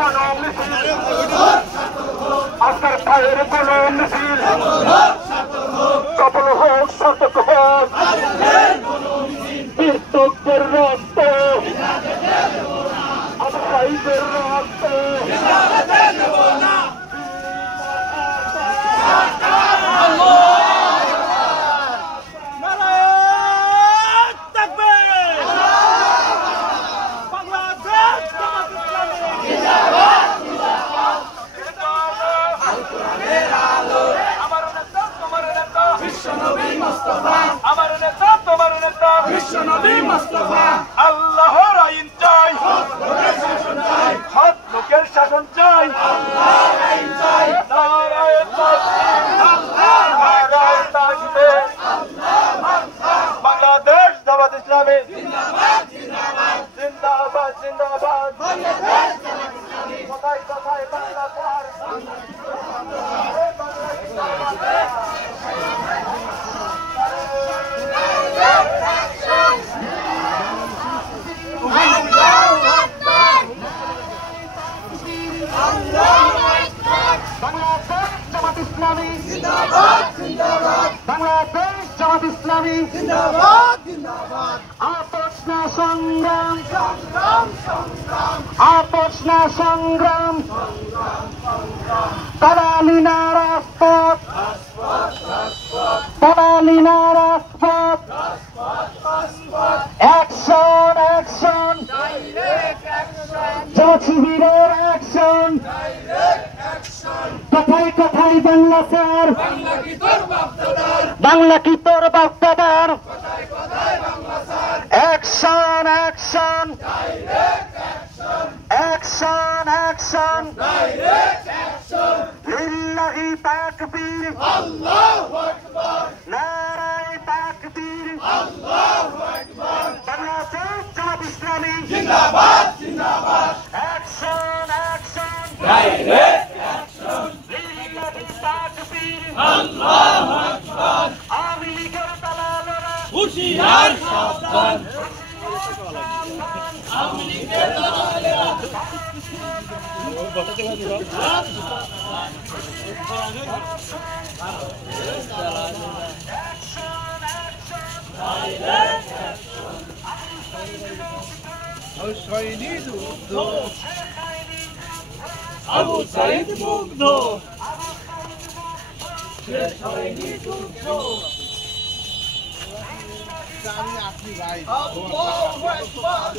কোনো মিছিল আজকের ভাইয়ের কোনো মিছিল সফল হোক সার্থক হোক বীরত্বের রক্ত আমার ভাইদের রক্ত আমার নেতা তোমার নেতা বিশ্বনবী মুস্তাফা আল্লাহর আইন চাই হক লোকের শাসন চাই আল্লাহর আইন চাই নারায়ে তাকবীর নারায়ে তাকবীর বাংলাদেশ জামাত ইসলামী জিন্দাবাদ জিন্দাবাদ জিন্দাবাদ জিন্দাবাদ বাংলাদেশ জামাত ইসলামী কোথায় কোথায় বাংলাদেশ বাংলাদেশ জামাত ইসলামী জিন্দাবাদ জিন্দাবাদ আপোষ না সংগ্রাম আপোষ না সংগ্রাম দালালি না রাজপথ দালালি না রাজপথ অ্যাকশন অ্যাকশন জামাত শিবিরের অ্যাকশন কথায় কথায় বাংলা স্যার বাংলা কি তোর বাপদাদার অ্যাকশন অ্যাকশন অ্যাকশন অ্যাকশন লিল্লাহি তাকবীর আল্লাহু আকবার নারায়ে তাকবীর আল্লাহু আকবার বাংলাদেশ জামাত ইসলামী জিন্দাবাদ জিন্দাবাদ অ্যাকশন অ্যাকশন ডাইরেক্ট অ্যাকশন লিল্লাহি তাকবীর আল্লাহু আকবার আওয়ামী লীগের দালালেরা হুঁশিয়ার সাবধান আওয়ামী লীগের দালালেরা আবু সাইদ মুগ্ধ আমি আপনি ভাই আল্লাহু আকবার